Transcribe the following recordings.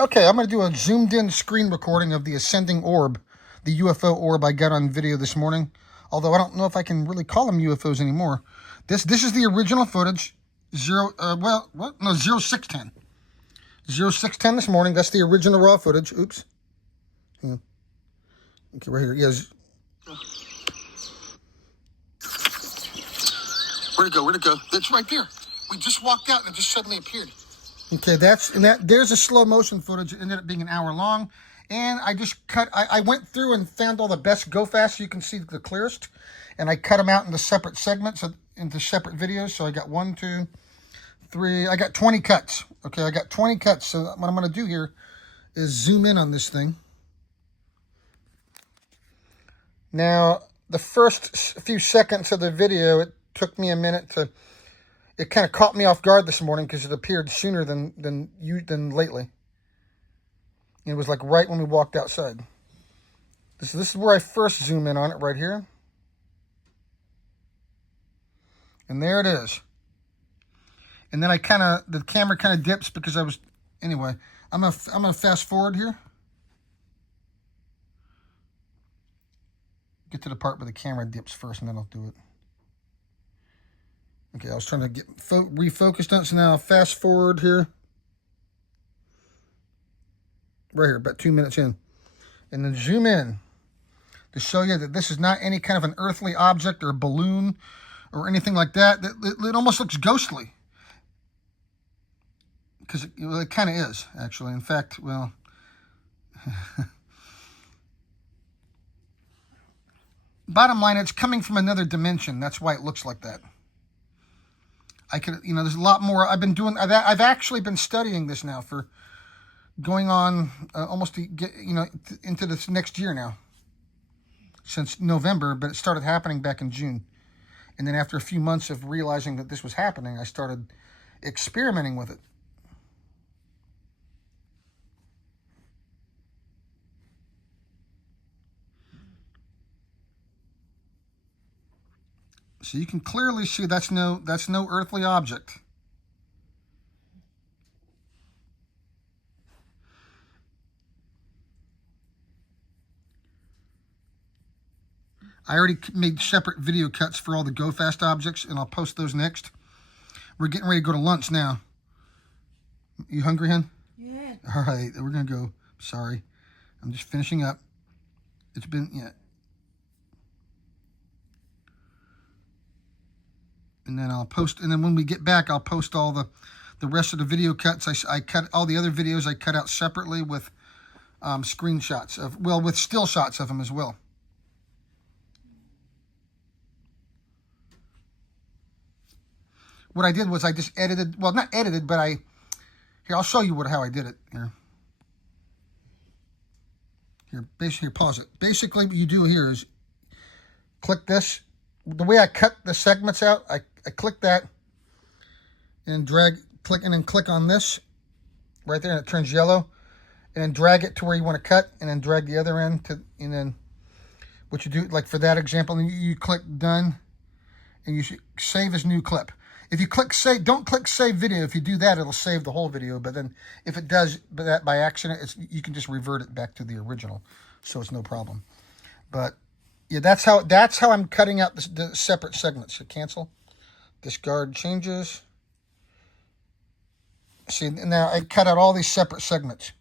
Okay, I'm going to do a zoomed-in screen recording of the ascending orb, the UFO orb I got on video this morning. Although I don't know if I can really call them UFOs anymore. This is the original footage. 0610. 0610 this morning. That's the original raw footage. Oops. Yeah. Okay, right here. Yes. Where'd it go? Where'd it go? It's right there. We just walked out and it just suddenly appeared. Okay, there's a slow motion footage. It ended up being an hour long. And I just I went through and found all the best go fast so you can see the clearest. And I cut them out into separate segments, into separate videos. So I got 1, 2, 3. I got 20 cuts. Okay, I got 20 cuts. So what I'm going to do here is zoom in on this thing. Now, the first few seconds of the video, it took me a minute to... It kind of caught me off guard this morning because it appeared sooner than lately. It was like right when we walked outside. This is where I first zoom in on it, right here. And there it is. And then the camera kind of dips because anyway, I'm gonna fast forward here. Get to the part where the camera dips first, and then I'll do it. Okay, I was trying to get refocused on it, so now I'll fast forward here. Right here, about 2 minutes in. And then zoom in to show you that this is not any kind of an earthly object or balloon or anything like that. It almost looks ghostly. Because it kind of is, actually. In fact, well... Bottom line, it's coming from another dimension. That's why it looks like that. There's a lot more. I've actually been studying this now for going on almost to get, into this next year now. Since November, but it started happening back in June. And then after a few months of realizing that this was happening, I started experimenting with it. So you can clearly see that's no earthly object. I already made separate video cuts for all the Go Fast objects, and I'll post those next. We're getting ready to go to lunch now. You hungry, hen? Yeah. All right, we're going to go. Sorry. I'm just finishing up. It's been, yeah. And then I'll post, and then when we get back, I'll post all the rest of the video cuts. I cut all the other videos I cut out separately with screenshots with still shots of them as well. What I did was I just edited, well, not edited, but here, I'll show you how I did it here. Here, pause it. Basically, what you do here is click this. The way I cut the segments out, I click that and click on this right there, and it turns yellow. And then drag it to where you want to cut, and then drag the other end and then what you do, like for that example, you click done, and you should save as new clip. If you click save, don't click save video. If you do that, it'll save the whole video. But then if it does that by accident, you can just revert it back to the original, so it's no problem. But yeah, that's how I'm cutting out the separate segments. So cancel, discard changes. See, now I cut out all these separate segments.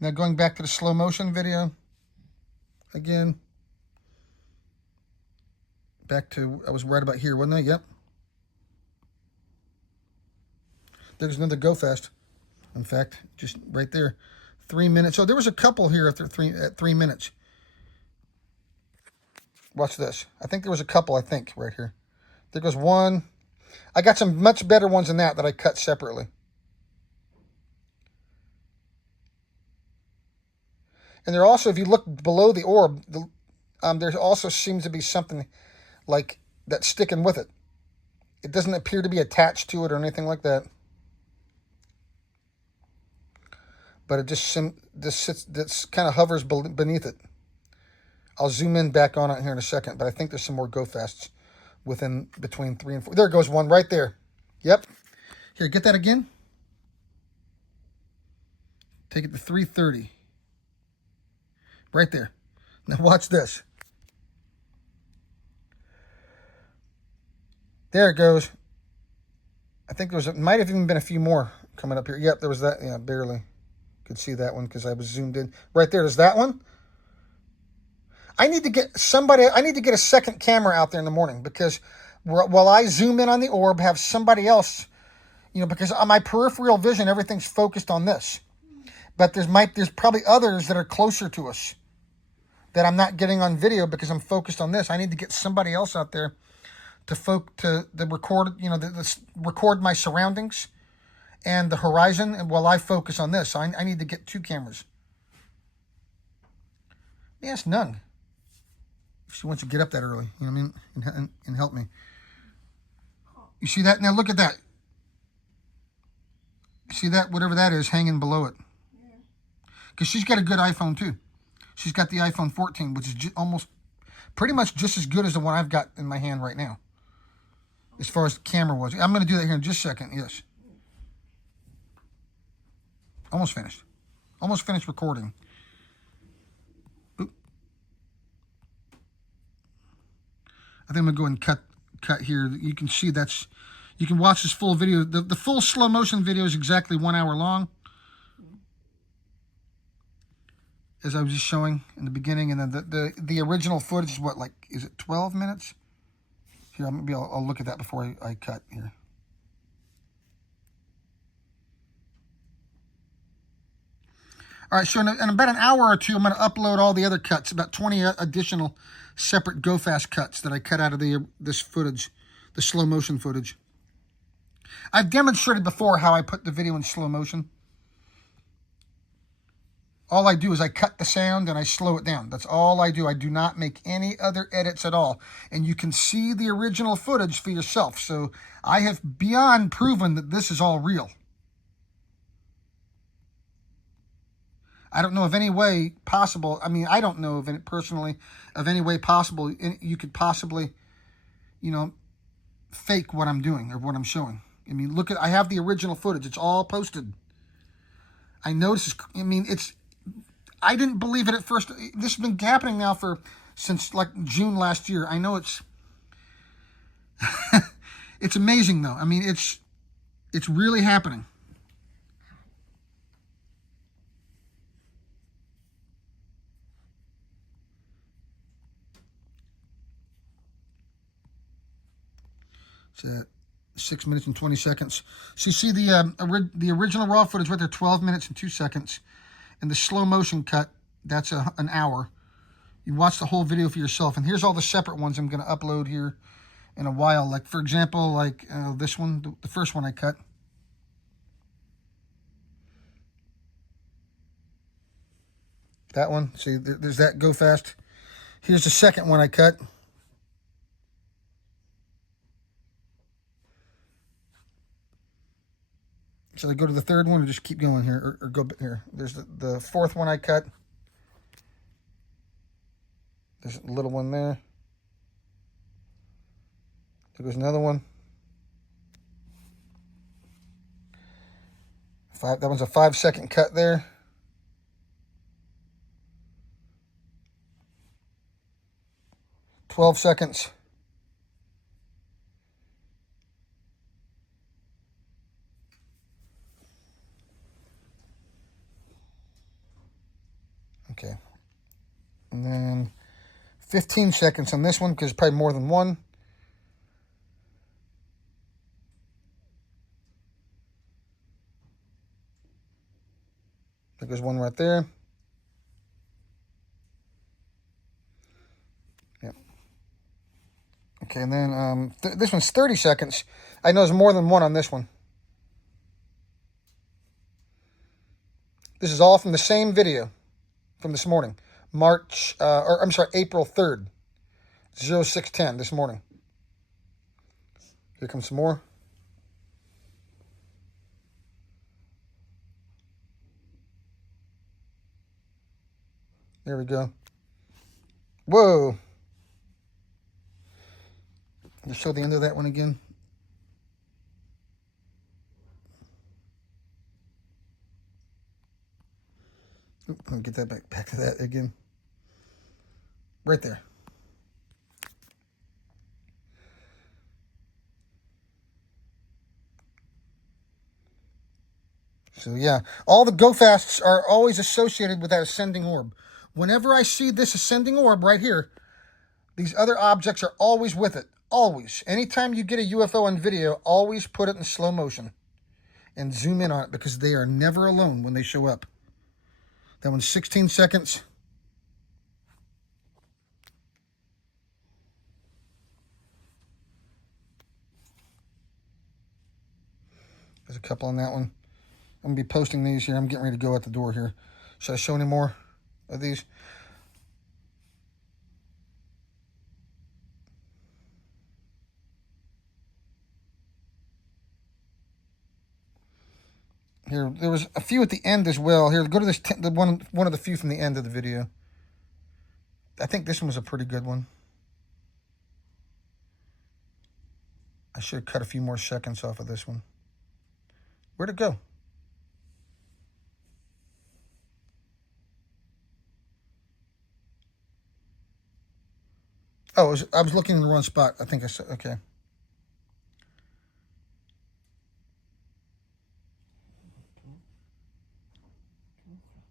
Now going back to the slow motion video again. Back to, I was right about here, wasn't I? Yep. There's another Go Fast. In fact, just right there, 3 minutes. So there was a couple here at 3 minutes. Watch this. I think there was a couple, right here. There goes one. I got some much better ones than that I cut separately. And there also, if you look below the orb, there also seems to be something like that's sticking with it. It doesn't appear to be attached to it or anything like that. But it just sits, this kind of hovers beneath it. I'll zoom in back on it here in a second, but I think there's some more Go Fasts between 3 and 4. There goes one right there. Yep. Here, get that again. Take it to 330. Right there. Now watch this. There it goes. I think there might have even been a few more coming up here. Yep, there was that. Yeah, barely. Could see that one because I was zoomed in. Right there's that one. I need to get a second camera out there in the morning, because while I zoom in on the orb, have somebody else, because on my peripheral vision, everything's focused on this. But there's probably others that are closer to us that I'm not getting on video because I'm focused on this. I need to get somebody else out there to record, record my surroundings and the horizon, and while I focus on this. So I need to get two cameras. Yes, none. If she wants to get up that early, you know what I mean, and help me. You see that? Now look at that. See that? Whatever that is hanging below it. Because she's got a good iPhone too. She's got the iPhone 14, which is pretty much just as good as the one I've got in my hand right now, as far as the camera was. I'm going to do that here in just a second. Yes. Almost finished. Almost finished recording. Oop. I think I'm going to go and cut here. You can see you can watch this full video. The full slow motion video is exactly 1 hour long, as I was just showing in the beginning. And then the original footage is what, is it 12 minutes? Here, maybe I'll look at that before I cut here. All right, so in about an hour or two, I'm going to upload all the other cuts, about 20 additional separate GoFast cuts that I cut out of this footage, the slow motion footage. I've demonstrated before how I put the video in slow motion. All I do is I cut the sound and I slow it down. That's all I do. I do not make any other edits at all. And you can see the original footage for yourself. So I have beyond proven that this is all real. I don't know of any way possible. I mean, I don't know of any way possible you could possibly, fake what I'm doing or what I'm showing. I mean, I have the original footage. It's all posted. I noticed, I didn't believe it at first. This has been happening now since June last year. I know it's amazing though. I mean, it's really happening. It's at 6 minutes and 20 seconds. So you see the original raw footage right there, 12 minutes and 2 seconds. And the slow motion cut, that's an hour. You watch the whole video for yourself. And here's all the separate ones I'm going to upload here in a while. Like, for example, this one, the first one I cut. That one. See, there's that GoFast. Here's the second one I cut. Should I go to the third one or just keep going here? Or go here? There's the fourth one I cut. There's a little one there. There goes another one. That one's a 5-second cut there. $12 seconds. Okay. And then 15 seconds on this one, because it's probably more than one. There goes one right there. Yep. Okay, and then this one's 30 seconds. I know there's more than one on this one. This is all from the same video from this morning. April 3rd, 0610 this morning. Here comes some more. There we go. Whoa. Let's show the end of that one again. Let me get that back to that again. Right there. So yeah, all the go fasts are always associated with that ascending orb. Whenever I see this ascending orb right here, these other objects are always with it. Always. Anytime you get a UFO on video, always put it in slow motion and zoom in on it, because they are never alone when they show up. That one's 16 seconds. There's a couple on that one. I'm going to be posting these here. I'm getting ready to go out the door here. Should I show any more of these? Here, there was a few at the end as well. Here, go to this one of the few from the end of the video. I think this one was a pretty good one. I should have cut a few more seconds off of this one. Where'd it go? Oh, I was looking in the wrong spot. I think I said, okay.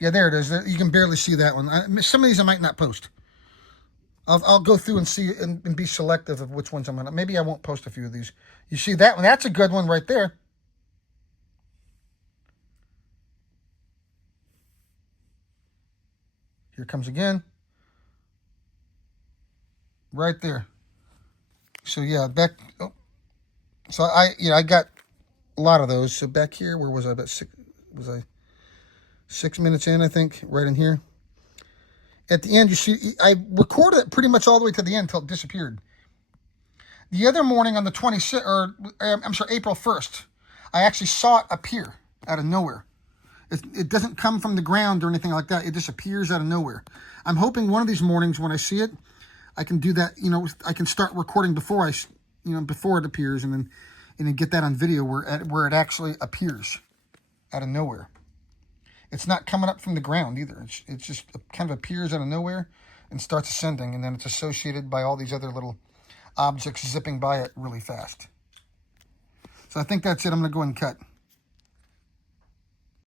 Yeah, there it is. You can barely see that one. Some of these I might not post. I'll go through and see and be selective of which ones I'm going to. Maybe I won't post a few of these. You see that one? That's a good one right there. Here comes again. Right there. So yeah, back. Oh, so I got a lot of those. So back here, where was I? About 6 minutes in, I think, right in here. At the end, you see, I recorded it pretty much all the way to the end until it disappeared. The other morning on the 26th, or I'm sorry, April 1st, I actually saw it appear out of nowhere. It doesn't come from the ground or anything like that. It just appears out of nowhere. I'm hoping one of these mornings when I see it, I can do that. I can start recording before before it appears, and then get that on video where it actually appears out of nowhere. It's not coming up from the ground either. It just kind of appears out of nowhere and starts ascending, and then it's associated by all these other little objects zipping by it really fast. So I think that's it. I'm going to go ahead and cut.